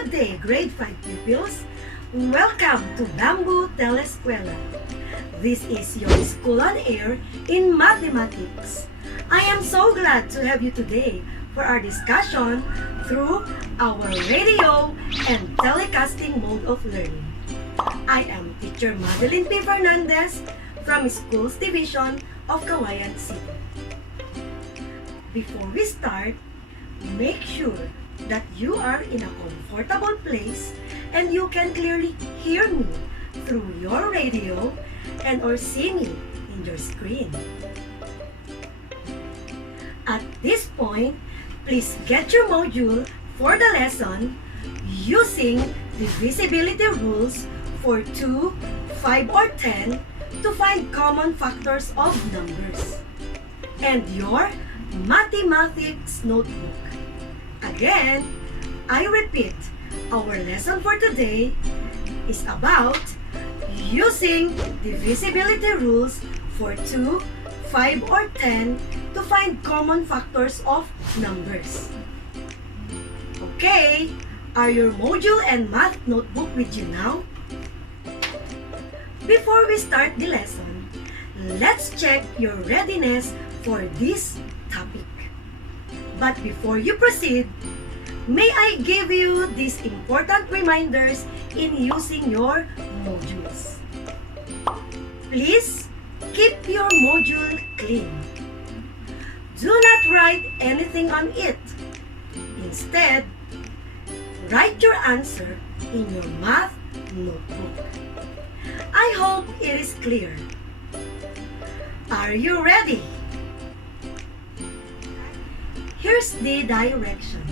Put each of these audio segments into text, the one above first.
Good day, grade 5 pupils. Welcome to Bamboo Telescuela. This is your school on air in mathematics. I am so glad to have you today for our discussion through our radio and telecasting mode of learning. I am Teacher Madeline P. Fernandez from Schools Division of Cauayan City. Before we start, make sure that you are in a comfortable place and you can clearly hear me through your radio and or see me in your screen. At this point, please get your module for the lesson using divisibility rules for 2, 5, or 10 to find common factors of numbers and your mathematics notebook. Again, I repeat, our lesson for today is about using divisibility rules for 2, 5, or 10 to find common factors of numbers. Okay, are your module and math notebook with you now? Before we start the lesson, let's check your readiness for this topic. But before you proceed, may I give you these important reminders in using your modules. Please keep your module clean. Do not write anything on it. Instead, write your answer in your math notebook. I hope it is clear. Are you ready? Here's the direction.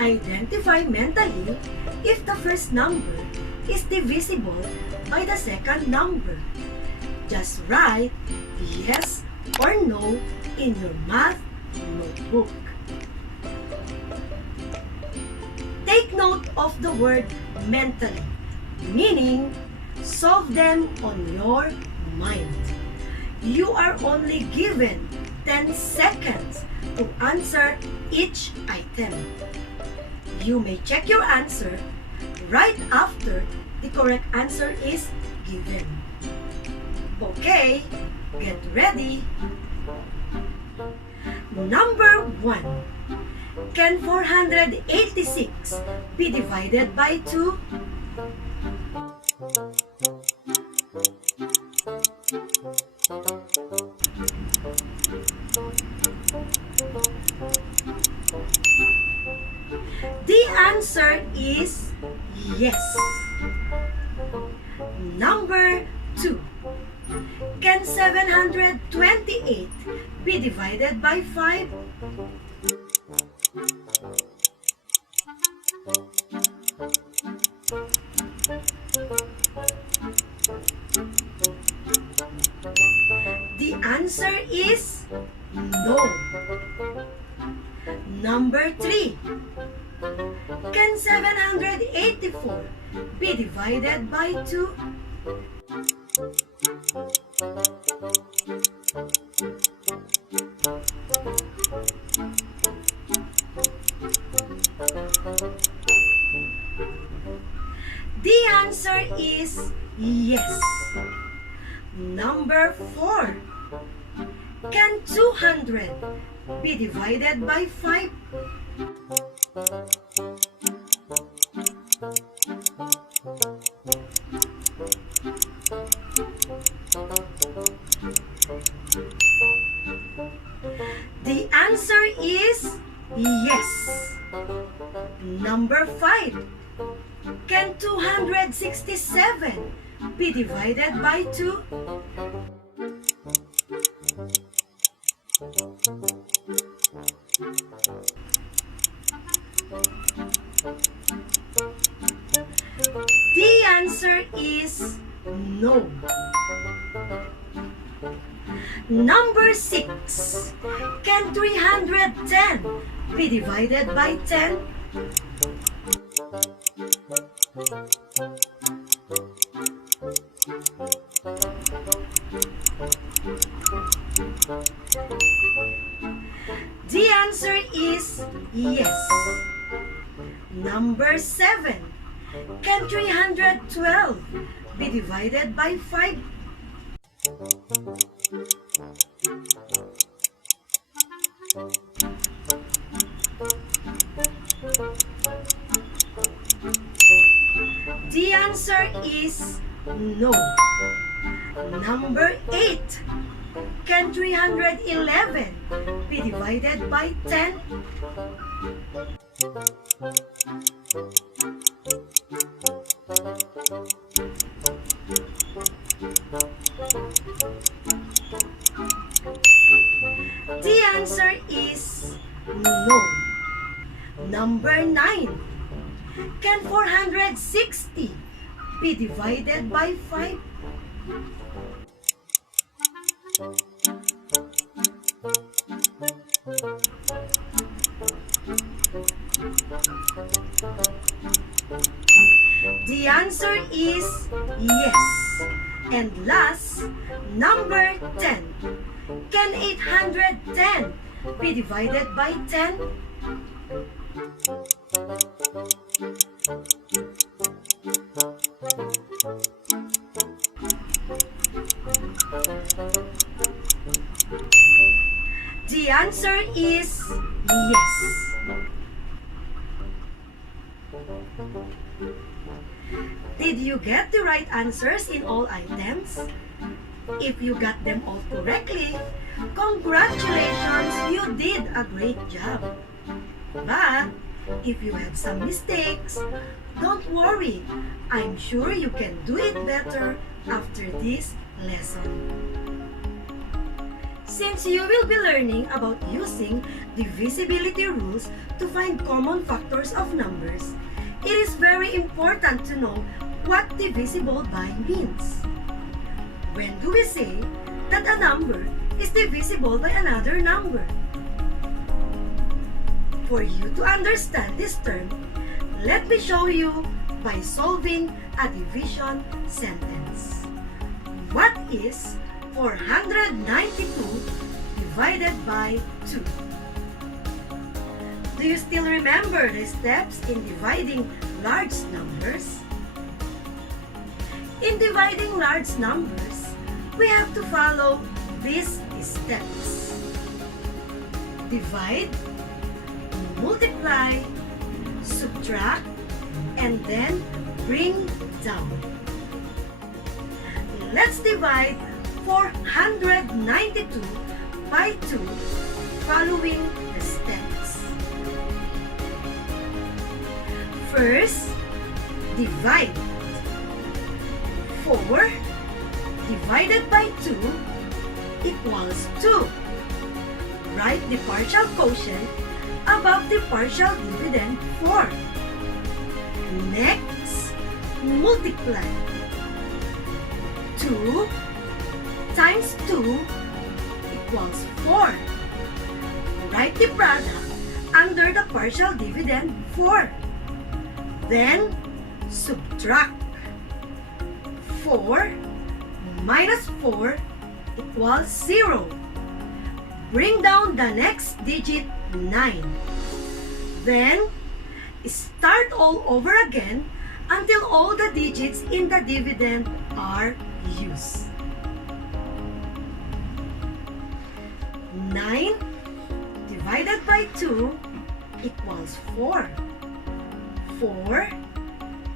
Identify mentally if the first number is divisible by the second number. Just write yes or no in your math notebook. Take note of the word mentally, meaning solve them on your mind. You are only given 10 seconds to answer each item. You may check your answer right after the correct answer is given. Okay, get ready. Number 1. Can 486 be divided by 2? The answer is yes. Number 2. Can 728 be divided by 5? The answer is no. Number 3. Can 784 be divided by 2? The answer is yes. Number 4. Can 200 be divided by 5? The answer is yes. Number 5. Can 267 be divided by 2? The answer is no. Number 6. Can 310 be divided by 10? The answer is yes. Number 7. Can 312 be divided by 5? The answer is no. Number 8. Can 311 be divided by 10? The answer is no. Number 9. Can 460 be divided by 5? The answer is yes. And last, number 10. Can 810 be divided by 10? The answer is yes. Did you get the right answers in all items? If you got them all correctly, congratulations, you did a great job. But if you have some mistakes, don't worry. I'm sure you can do it better after this lesson. Since you will be learning about using divisibility rules to find common factors of numbers, it is very important to know what divisible by means. When do we say that a number is divisible by another number? For you to understand this term, let me show you by solving a division sentence. What is 492 divided by 2? Do you still remember the steps in dividing large numbers? In dividing large numbers, we have to follow these steps. Divide, multiply, subtract, and then bring down. Let's divide 492 by 2 following the steps. First, divide. 4 divided by 2 equals 2. Write the partial quotient above the partial dividend 4. Next, multiply. 2 times 2 equals 4. Write the product under the partial dividend 4. Then, subtract. 4 minus 4 equals 0. Bring down the next digit 9. Then, start all over again until all the digits in the dividend are used. 9 divided by 2 equals 4. 4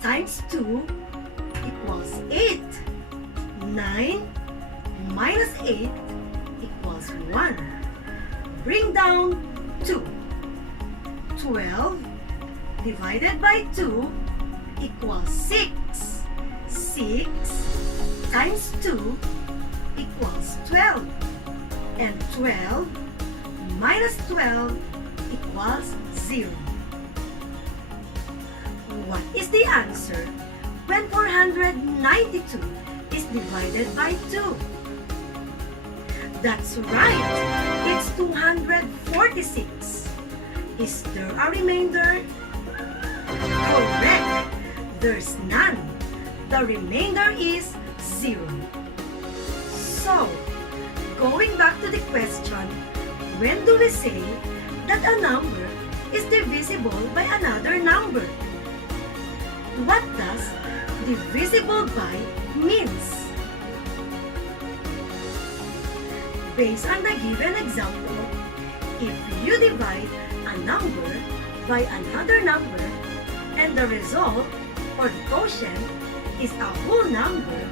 times 2 equals 8. 9 minus 8 equals 1. Bring down 2. 12 divided by 2 equals 6. 6 times 2 equals 12. And 12 minus 12 equals 0. What is the answer when 492 is divided by 2? That's right, it's 246. Is there a remainder? Correct, there's none. The remainder is 0. So, going back to the question, when do we say that a number is divisible by another number. What does divisible by means? Based on the given example, if you divide a number by another number and the result or the quotient is a whole number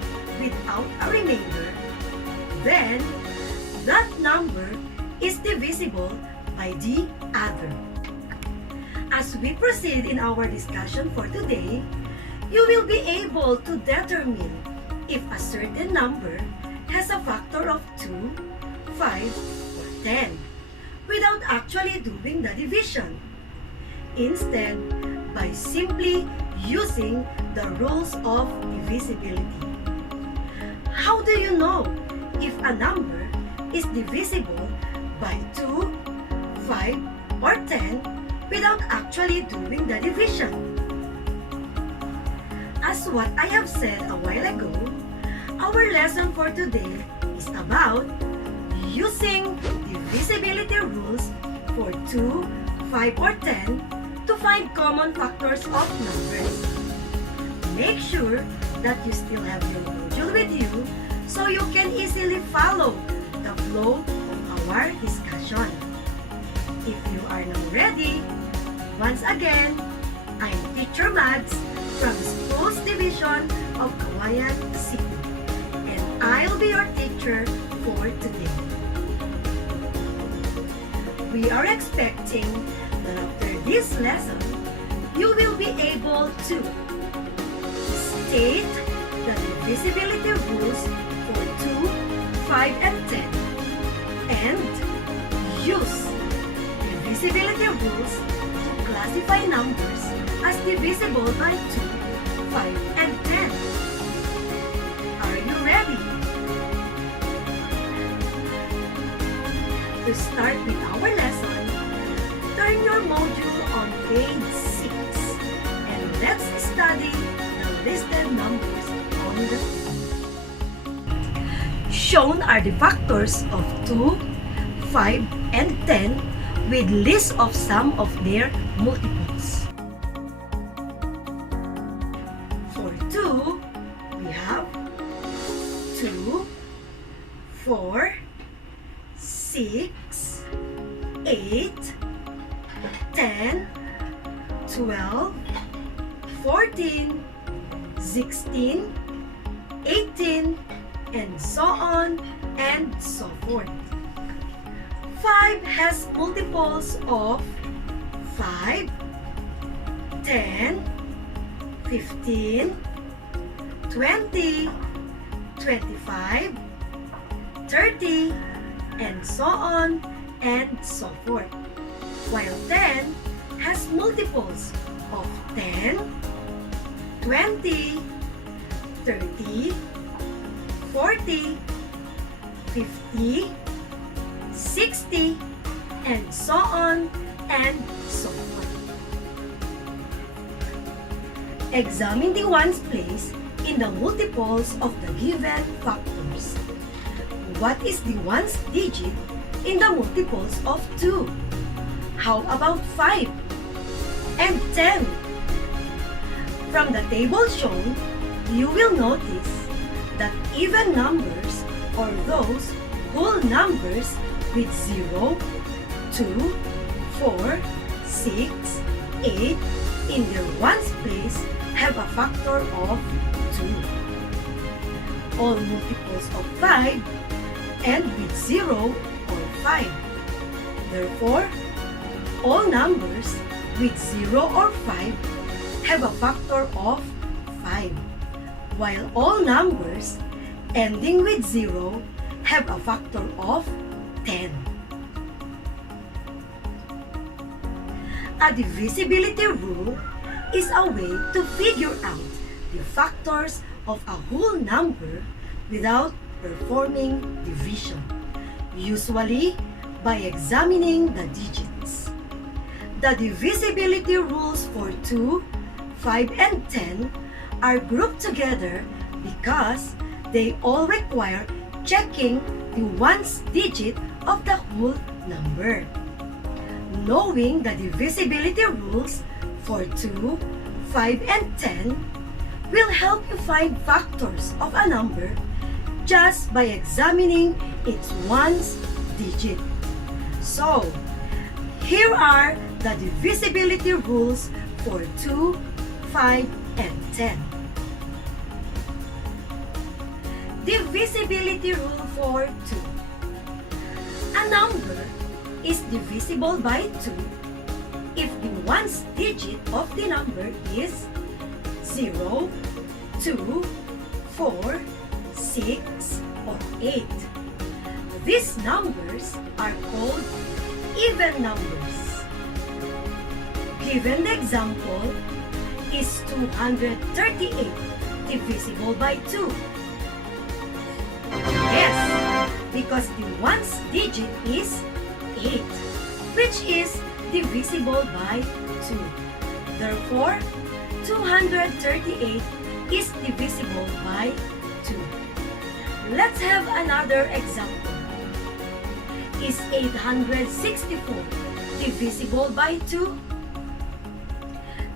without a remainder, then that number is divisible by the other. As we proceed in our discussion for today, you will be able to determine if a certain number has a factor of 2, 5, or 10 without actually doing the division. Instead, by simply using the rules of divisibility. How do you know if a number is divisible by 2, 5, or 10 without actually doing the division? As what I have said a while ago, our lesson for today is about using divisibility rules for 2, 5, or 10 to find common factors of numbers. Make sure that you still have your module with you so you can easily follow the flow of our discussion. If you are now ready, once again, I'm Teacher Mads from Schools Division of Cauayan City, and I'll be your teacher for today. We are expecting that after this lesson, you will be able to state the divisibility rules for 2, 5, and 10 and use divisibility rules to classify numbers as divisible by 2, 5, and 10. Are you ready? To start with our lesson, turn your module on page 6 and let's study the listed numbers on the screen. Shown are the factors of 2, 5, and 10 with list of some of their multiples. For 2, we have 2, 4, 6, 8, 10, 12, 14, 16, 18, and so on and so forth. 5 has multiples of 5, 10, 15, 20, 25, 30, and so on and so forth. While 10 has multiples of 10, 20, 30, 40, 50, 60, and so on and so forth. Examine the ones place in the multiples of the given factors. What is the ones digit in the multiples of 2? How about 5 and 10? From the table shown, you will notice that even numbers or those whole numbers with 0, 2, 4, 6, 8 in their ones place have a factor of 2. All multiples of 5 end with 0 or 5. Therefore, all numbers with 0 or 5 have a factor of 5, while all numbers ending with 0 have a factor of 10. A divisibility rule is a way to figure out the factors of a whole number without performing division, usually by examining the digits. The divisibility rules for 2, 5, and 10 are grouped together because they all require checking the ones digit of the whole number. Knowing the divisibility rules for 2, 5, and 10 will help you find factors of a number just by examining its ones digit. So, here are the divisibility rules for 2, 5, and 10. Divisibility rule for 2. A number is divisible by 2 if the ones digit of the number is 0, 2, 4, 6, or 8. These numbers are called even numbers. Given the example is 238 divisible by 2. Yes, because the ones digit is 8, which is divisible by 2. Therefore, 238 is divisible by 2. Let's have another example. Is 864 divisible by 2?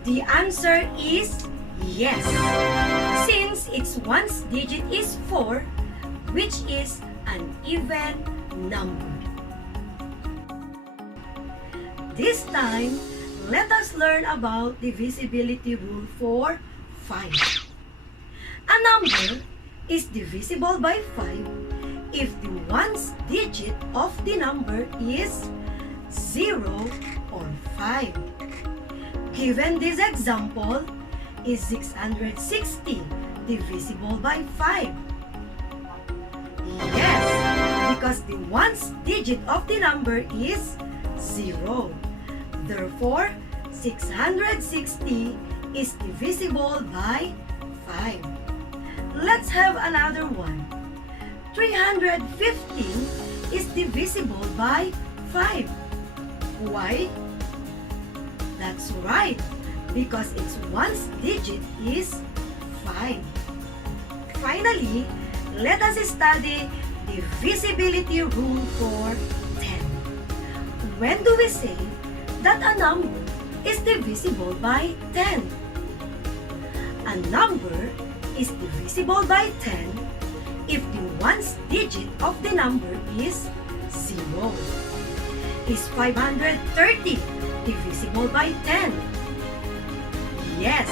The answer is yes, since its ones digit is 4, which is an even number. This time, let us learn about divisibility rule for 5. A number is divisible by 5 if the ones digit of the number is 0 or 5. Given this example, is 660 divisible by 5? Yes, because the ones digit of the number is 0. Therefore, 660 is divisible by 5. Let's have another one. 315 is divisible by 5. Why? That's right, because its ones digit is 5. Finally, let us study divisibility rule for 10. When do we say that a number is divisible by 10? A number is divisible by 10 if the ones digit of the number is 0. Is 530 divisible by 10? Yes,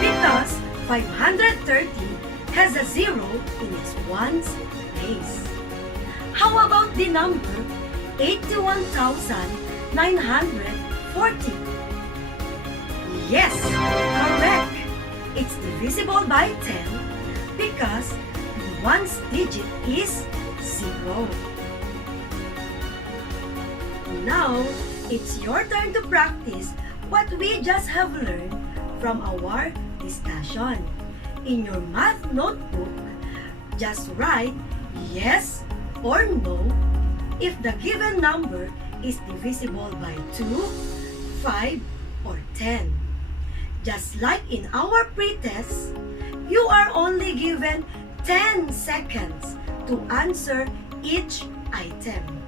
because 530 has a 0 in its ones place. How about the number 81,940? Yes, correct. It's divisible by 10 because the ones digit is 0. Now, it's your turn to practice what we just have learned from our discussion. In your math notebook, just write yes or no if the given number is divisible by 2, 5, or 10. Just like in our pretest, you are only given 10 seconds to answer each item.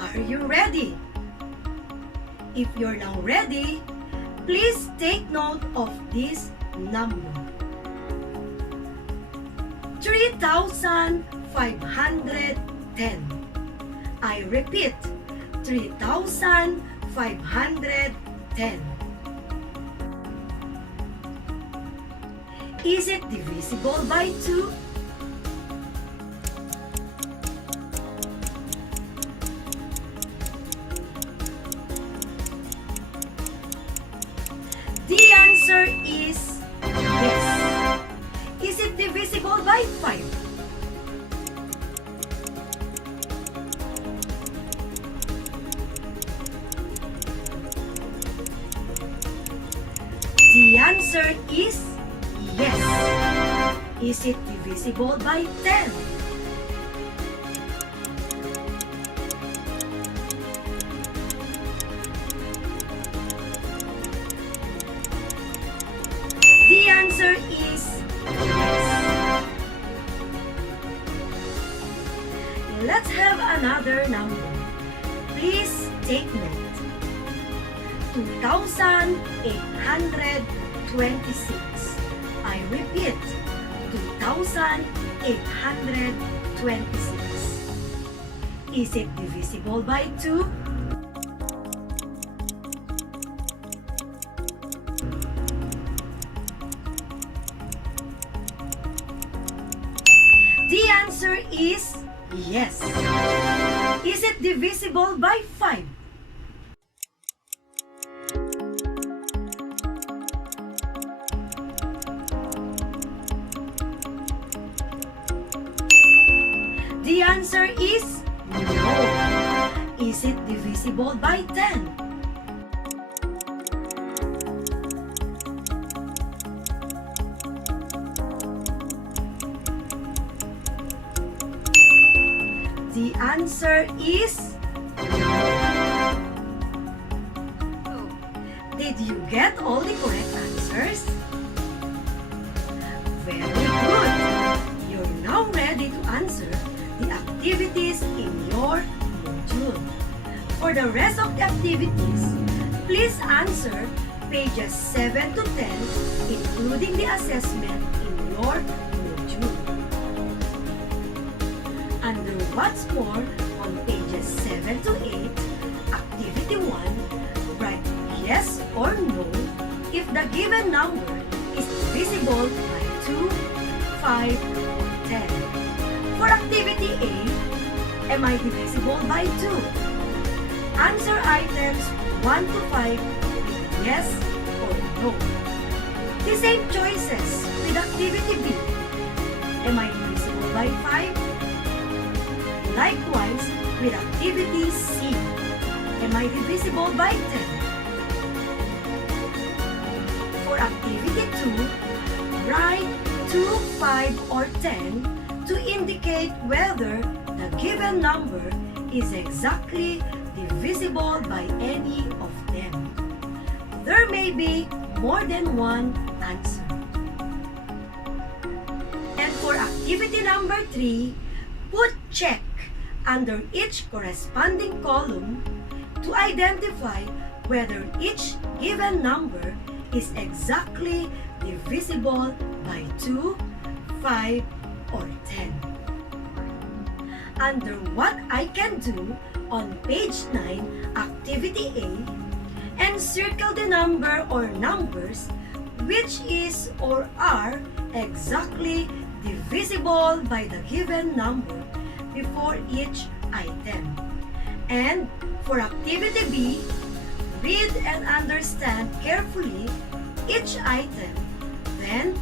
Are you ready? If you're now ready, please take note of this number. 3,510. I repeat, 3,510. Is it divisible by 2? The answer is yes. Is it divisible by 5? The answer is yes. Is it divisible by 10? The answer is yes. Let's have another number. Please take note. 2,826. I repeat, 2,826. Is it divisible by 2? The answer is yes. Is it divisible by 5? The answer is no. Is it divisible by 10? The answer is no. Did you get all the correct answers? Very good. You're now ready to answer the activities in your module. For the rest of the activities, please answer pages 7 to 10, including the assessment in your module. Under What's More on pages 7 to 8, Activity 1, write yes or no if the given number is divisible by 2, 5, or 10. For Activity A, am I divisible by 2? Answer items 1 to 5 with yes or no. The same choices with Activity B. Am I divisible by 5? Likewise with Activity C. Am I divisible by 10? For Activity 2, write 2, 5, or 10 to indicate whether the given number is exactly divisible by any of them. There may be more than one answer. And for Activity number 3, put check under each corresponding column to identify whether each given number is exactly divisible by 2, 5, or 10. Under What I Can Do on page 9, Activity A, encircle the number or numbers which is or are exactly divisible by the given number before each item. And for Activity B, read and understand carefully each item, then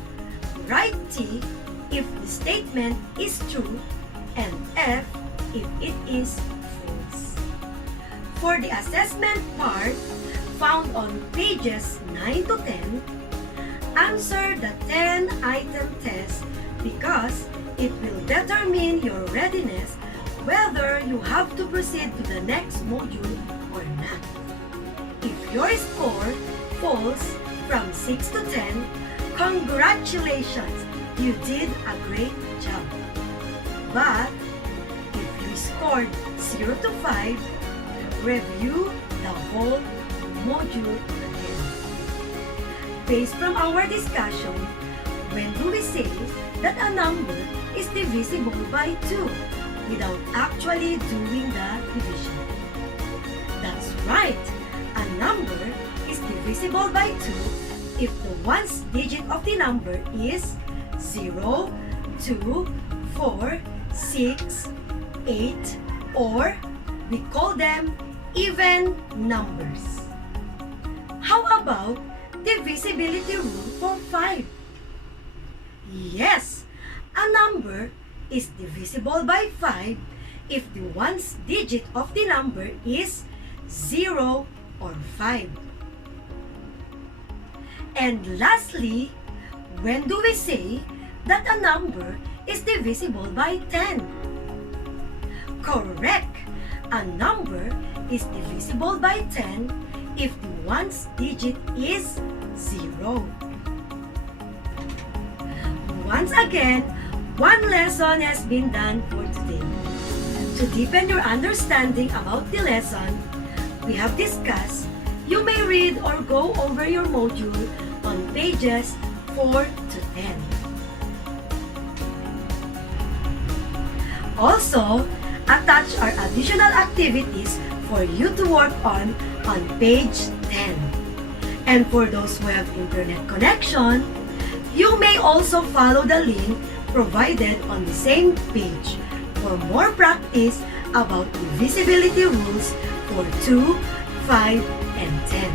write T if the statement is true and F if it is false. For the assessment part found on pages 9 to 10, answer the 10-item test because it will determine your readiness whether you have to proceed to the next module or not. If your score falls from 6 to 10, congratulations! You did a great job. But if you scored 0 to 5, review the whole module again. Based from our discussion, when do we say that a number is divisible by 2 without actually doing the division? That's right! A number is divisible by 2 if the ones digit of the number is 0, 2, 4, 6, 8, or we call them even numbers. How about divisibility rule for 5? Yes, a number is divisible by 5 if the ones digit of the number is 0 or 5. And lastly, when do we say that a number is divisible by 10? Correct! A number is divisible by 10 if the ones digit is 0. Once again, one lesson has been done for today. To deepen your understanding about the lesson, we have discussed you may read or go over your module on pages 4 to 10. Also, attach our additional activities for you to work on page 10. And for those who have internet connection, you may also follow the link provided on the same page for more practice about the visibility rules for 2, 5, and 10.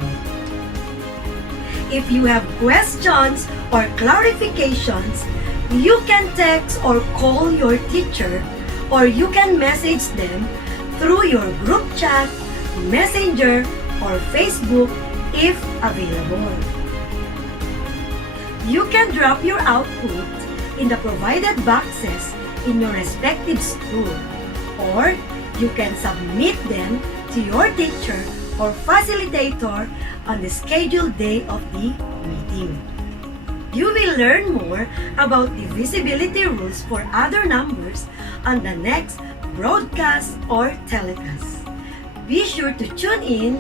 If you have questions or clarifications, you can text or call your teacher, or you can message them through your group chat, Messenger, or Facebook if available. You can drop your output in the provided boxes in your respective school, or you can submit them to your teacher or facilitator on the scheduled day of the meeting. You will learn more about the visibility rules for other numbers on the next broadcast or telecast. Be sure to tune in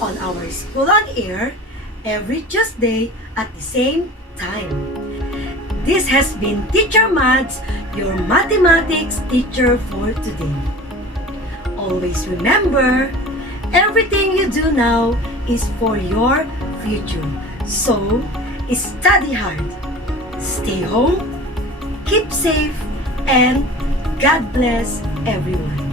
on our School on Air every Tuesday at the same time. This has been Teacher Mads, your mathematics teacher for today. Always remember, everything you do now is for your future. So, study hard, stay home, keep safe, and God bless everyone.